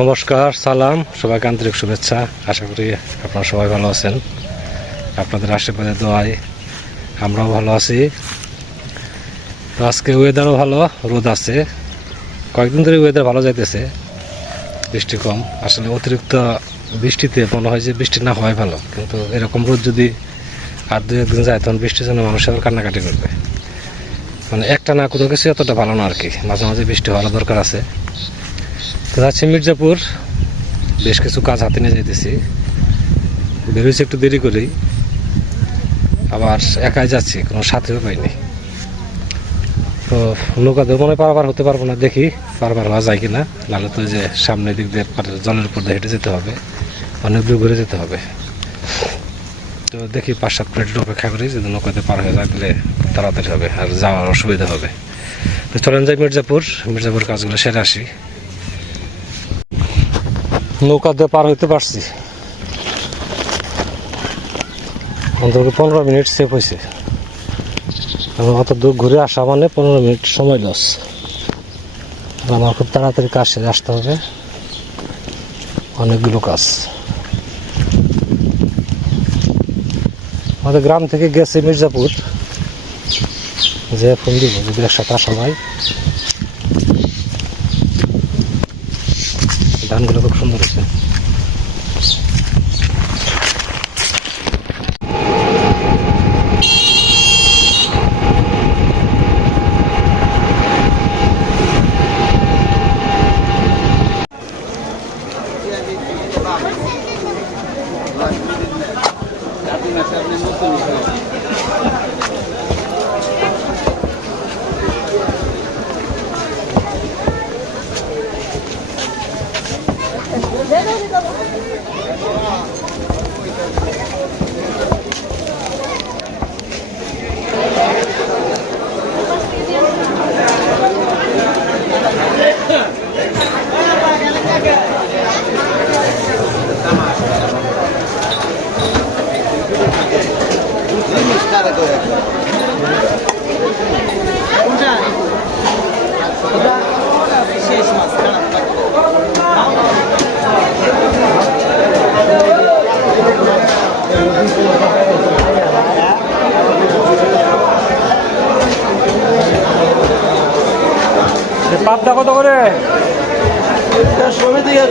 নমস্কার, সালাম, সবাইকে আন্তরিক শুভেচ্ছা। আশা করি আপনারা সবাই ভালো আছেন। আপনাদের আশীর্বাদে দোয়াই আমরাও ভালো আছি। তো আজকে ওয়েদারও ভালো, রোদ আছে। কয়েকদিন ধরে ওয়েদার ভালো যাইতেছে, বৃষ্টি কম। আসলে অতিরিক্ত বৃষ্টিতে মনে হয় যে বৃষ্টি না হয় ভালো। কিন্তু এরকম রোদ যদি আর দু একদিন যায়, তখন বৃষ্টির জন্য মানুষ আবার কান্নাকাটি করবে। মানে একটা না কোনো কিছু এতটা ভালো না আর কি। মাঝে মাঝে বৃষ্টি হওয়ার দরকার আছে। যাচ্ছি মির্জাপুর বেশ কিছু কাজ হাতে নিয়ে যাইতেছি। বেরোইছি একটু দেরি করেই, আবার একাই যাচ্ছি, কোনো সাথেও পাইনি। তো নৌকাতে মনে পারাবার হতে পারব না, দেখি পারাবার হওয়া যায় কিনা। নাহলে তো যে সামনের দিক দিয়ে জলের উপর দিয়ে হেঁটে যেতে হবে, অনেক দূর ঘুরে যেতে হবে। তো দেখি পাঁচ সাত মিনিট অপেক্ষা করি, যদি নৌকাতে পার হয়ে যায় তাহলে তাড়াতাড়ি হবে, আর যাওয়ার অসুবিধা হবে। তো চলেন যাই মির্জাপুর মির্জাপুর কাজগুলো সেরে আসি। নৌকা দিয়ে পার হইতে পারছি। অন্তত পনেরো মিনিট সেফ হয়েছে অত দূর ঘুরে আসা মানে পনেরো মিনিট সময় লস আমার খুব তাড়াতাড়ি কাজ সেরে আসতে হবে। অনেকগুলো কাজ। আমাদের গ্রাম থেকে গেছে মির্জাপুর। যে ফোন দিব, যদি একসাথে আসা হয়। ধানগুলো খুব সুন্দর হয়েছে পাবদা কত করে সমিতি একা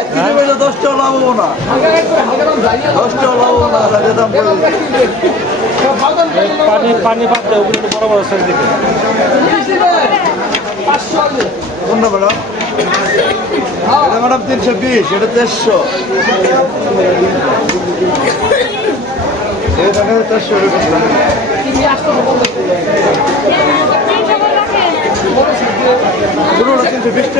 এক লাভ হব না। লাভ হব না দাম। পানি পানি ওগুলো বড় বড় সাইজ দিকে কোনটা ম্যাডাম এটা ম্যাডাম তিনশো বিশ এটা দেড়শো এখানে চারশো তিনশো বিশ টাকা দেবো এই তো পাঁচ টাকা মাল।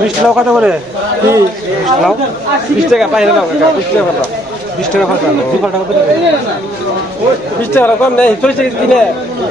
বিশ টাকা কত করে? কি? বিশ টাকা পাই কাকা, বিশ টাকা কত বিশ টাকা কত বিশ টাকা কম নেই, চল্লিশ টাকা কিনে।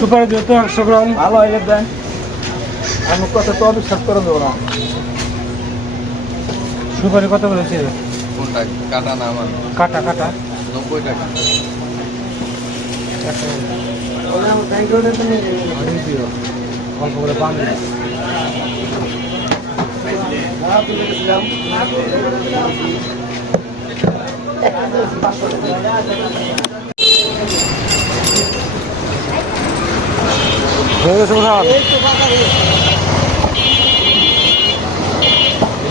সুপার দিও তো একশো গ্রাম ভালো হইলে দেন। আমি কথা তো অবিশ্বাস করে দেবো না। সুপারি কত করেছে কোনটা? কাটা না আমার? কাটা কাটা। নব্বই টাকা। অল্প করে পান।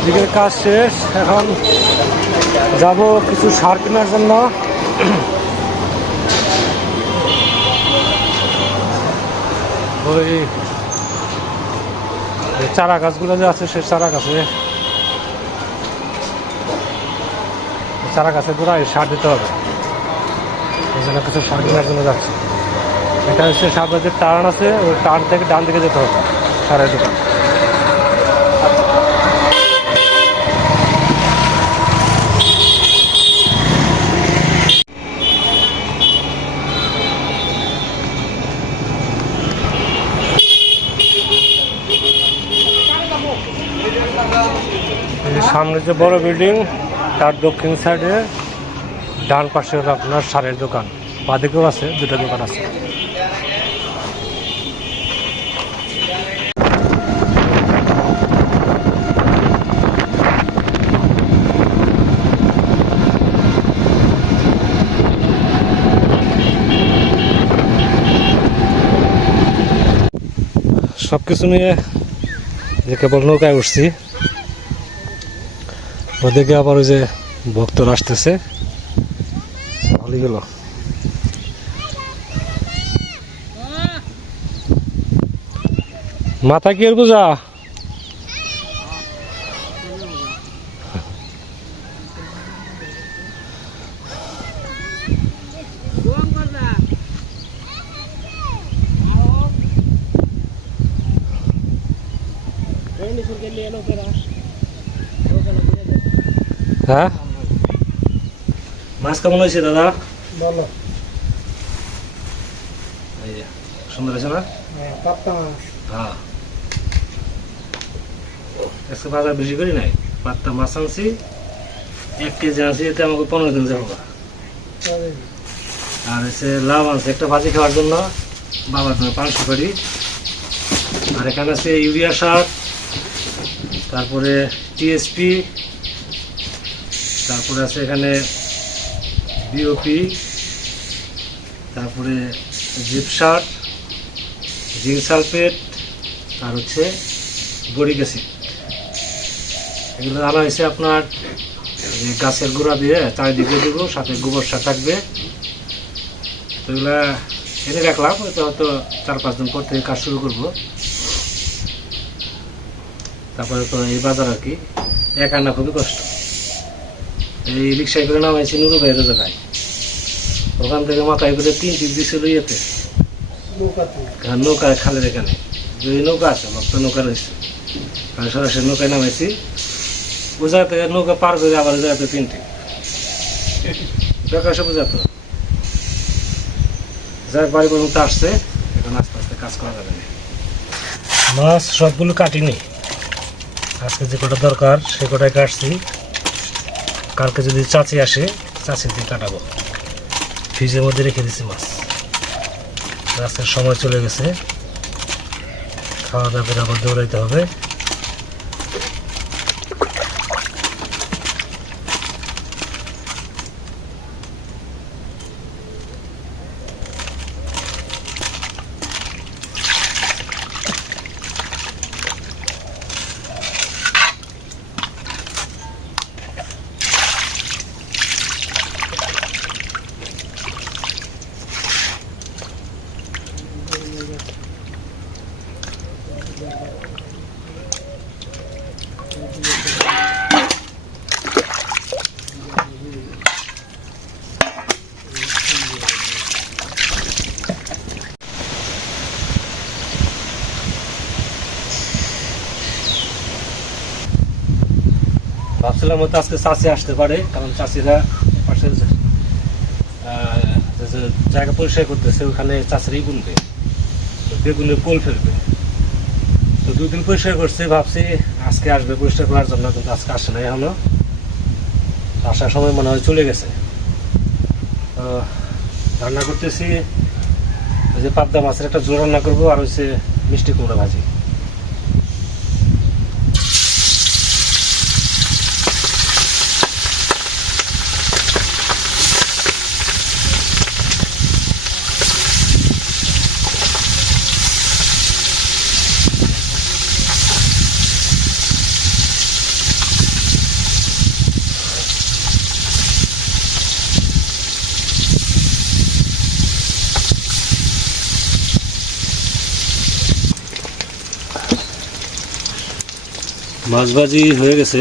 এদিকের কাজ শেষ, এখন যাব কিছু সার কেনার জন্য। ওই চারা গাছগুলো যে আছে, সে চারা গাছে। চারা গাছের গোড়ায় সার দিতে হবে। এই জন্য কিছু সার কেনার জন্য যাচ্ছে। এটা হচ্ছে সামনে যে টার্ন আছে, ওই টার্ন থেকে ডান দিকে যেতে হবে সারের দোকান সামনে যে বড় বিল্ডিং তার দক্ষিণ সাইডে ডান পাশে আপনার সারের দোকান। বাদিকেও আছে, দুটো দোকান আছে। সব কিছু নিয়ে যে কেবল নৌকায় উঠছি। ওদিকে আবার ওই যে ভক্তরা আসতেছে। ভালোই গেল। মাথা কি বোঝা? হ্যাঁ? মাছ কেমন হয়েছে দাদা? ভালো। সুন্দর হয়েছে না? মাছ। হ্যাঁ। আজকে বাজার বেশি করি নাই। পাত্তা মাছ আনছি এক কেজি আনছি এতে আমাকে পনেরো দিন যাব। আর এসে লাভ আনছে একটা ভাজি খাওয়ার জন্য। বাবার জন্য পাঁচশো করি। আর এখানে আছে ইউরিয়া সার তারপরে টিএসপি তারপরে আছে এখানে বিওপি তারপরে জিপ সার জিঙ্ক সালফেট, আর হচ্ছে বরিক অ্যাসিড। এগুলো আনা হয়েছে আপনার গাছের গোড়া দিয়ে, চারিদিকে দেবো, সাথে গোবর সার থাকবে। তো এগুলো এনে রাখলাম তো হয়তো চার পাঁচ দিন পর থেকে কাজ শুরু করব। তারপরে তো এই বাজার আর কি, এক আনা খুবই কষ্ট। এই রিক্সায় করে নামাইছি নুরু ভাইয়ের জায়গায়। ওখান থেকে মাথায় করে তিন টিপ দিছিল ইয়েতে নৌকায় খালের এখানে। যে নৌকা আছে, আমার তো নৌকা রয়েছে। আমি সরাসরি নৌকায় নামাইছি। ও জায়গাতে নৌকা পার করে আবার জায়গাতে তিনটে। প্রকাশে বোঝাতো যাই বাড়ি পর্যন্ত আসছে। এখন আস্তে আস্তে কাজ করা যাবে। মাছ সবগুলো কাটিনি। আজকে যে কটা দরকার, সে কটাই কাটছি। কালকে যদি চাচি আসে, চাচি দিয়ে কাটাবো। ফ্রিজের মধ্যে রেখে দিছি মাছ। রাস্তার সময় চলে গেছে। খাওয়া দাওয়া করে আবার দৌড়াইতে হবে। ভাবছিলাম হয়তো আজকে চাষি আসতে পারে, কারণ চাষিরা পাশে জায়গা পরিষ্কার করতেছে, ওখানে চাষিরাই গুনবে তো বেগুনের পোল ফেলবে। তো দুদিন পরিষ্কার করছি, ভাবছি আজকে আসবে পরিষ্কার করার জন্য, কিন্তু আজকে আসে নাই এখনও। আসার সময় মনে হয় চলে গেছে। তো রান্না করতেছি, ওই যে পাবদা মাছের একটা জোর রান্না করব, আর হচ্ছে মিষ্টি কুমড়া ভাজি। মাছ ভাজি হয়ে গেছে।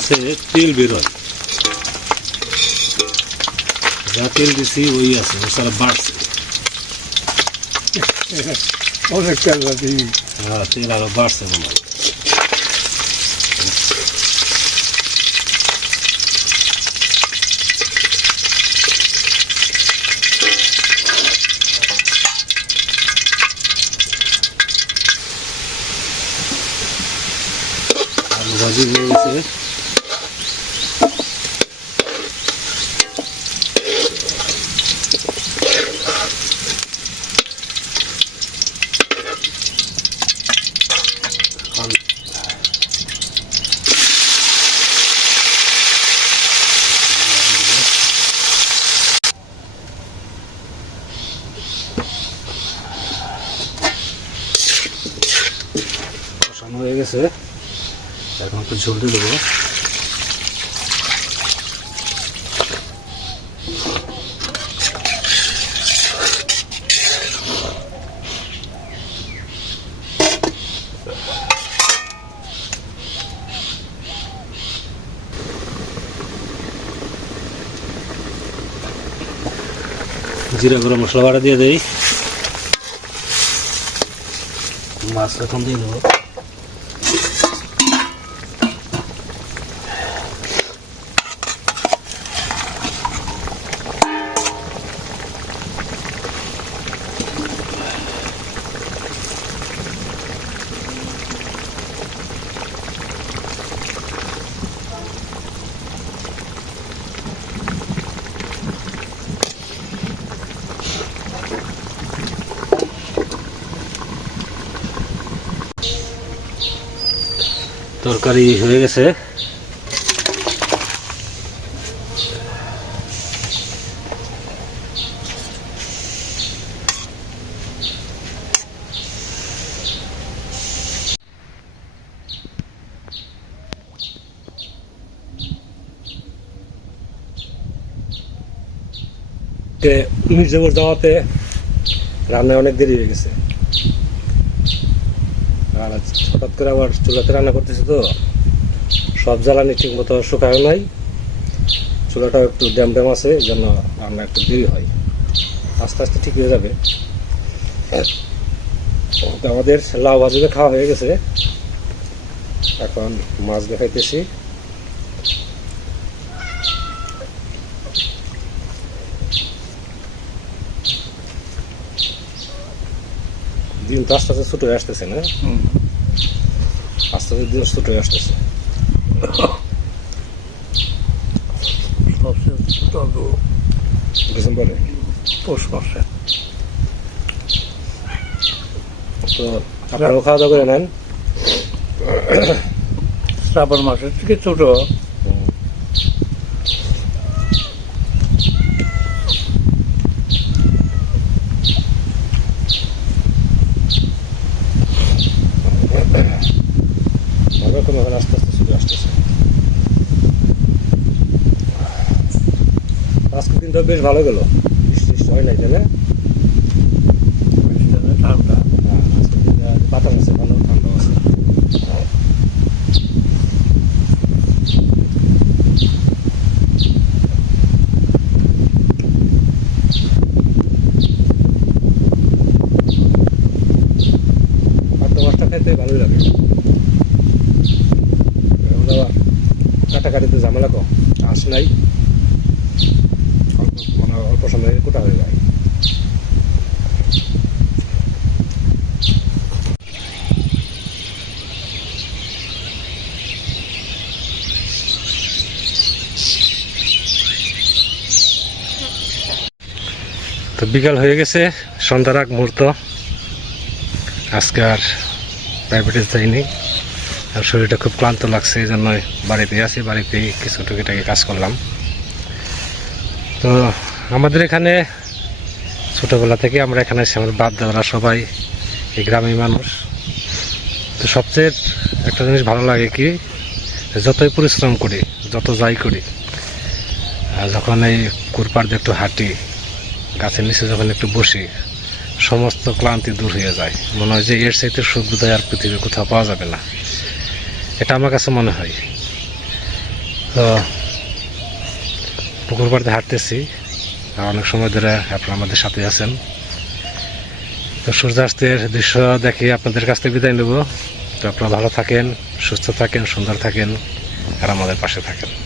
মাছে তেল বেরোয় যা তেল দিছি ওই আছে সারা বাড়ছে। অনেক তেল হ্যাঁ তেল আরও বাড়ছে হয়। আলু ভাজি হয়ে গেছে আলু কষানো হয়ে গেছে এখন একটু ঝোল দিয়ে দেবো। জিরা গরম মশলা বাটা দিয়ে দেই। মাছ এখন দিয়ে দেবো। তরকারি হয়ে গেছে। মির্জাপুর যাওয়াতে রান্নায় অনেক দেরি হয়ে গেছে। আর হঠাৎ করে আবার চুলাতে রান্না করতেছি তো, সব জ্বালানি ঠিক মতো শুকায় নাই। চুলাটাও একটু ড্যাম ড্যাম আছে, এই জন্য রান্না একটু দেরি হয়। আস্তে আস্তে ঠিক হয়ে যাবে। আমাদের লাউ ভাজিতে খাওয়া হয়ে গেছে। এখন মাছ দেখাইতেছি। দিন তো আস্তে আস্তে ছোট হয়ে আসতেছে না? আস্তে আস্তে দিন ছোট হয়ে আসতেছে ডিসেম্বরে? পৌষ মাসে। তো আপনারাও খাওয়া দাওয়া করে নেন? শ্রাবণ মাসের থেকে ছোট। এখন আস্তে আস্তে চলে আসতেছে। দিন তো বেশ ভালো গেল। বৃষ্টি হয় নাই তাই না ঠান্ডা হ্যাঁ, আজকে দিনটা বাতাস আছে ভালো ঠান্ডা আছে পাট্টা মাছটা খেতে ভালোই লাগে এখন আবার কাটাকাটিতে ঝামেলা কম আঁশ নাই। অল্প মানে অল্প সময়ে কোটা হয়ে যায়। তো বিকাল হয়ে গেছে, সন্ধ্যার আগ মুহূর্ত। আজকে আর প্রাইভেটে যাইনি আর শরীরটা খুব ক্লান্ত লাগছে এই জন্যই বাড়িতে আছি বাড়িতেই কিছু টুকিটাকি কাজ করলাম। তো আমাদের এখানে ছোটোবেলা থেকে আমরা এখানে এসে আমার বাপ দাদারা সবাই এই গ্রামের মানুষ। তো সবচেয়ে একটা জিনিস ভালো লাগে কি, যতই পরিশ্রম করি, যত যাই করি যখন এই কুরপার দিয়ে একটু হাঁটি, গাছের নিচে যখন একটু বসি, সমস্ত ক্লান্তি দূর হয়ে যায়। মনে হয় যে এর চাইতে সুখ আর পৃথিবীর কোথাও পাওয়া যাবে না। এটা আমার কাছে মনে হয়। তো পুকুর পাড়তে হাঁটতেছি। আর অনেক সময় ধরে আপনারা আমাদের সাথে আছেন। তো, সূর্যাস্তের দৃশ্য দেখে আপনাদের কাছ থেকে বিদায় নেব। তো, আপনারা ভালো থাকেন, সুস্থ থাকেন, সুন্দর থাকেন, আর আমাদের পাশে থাকেন।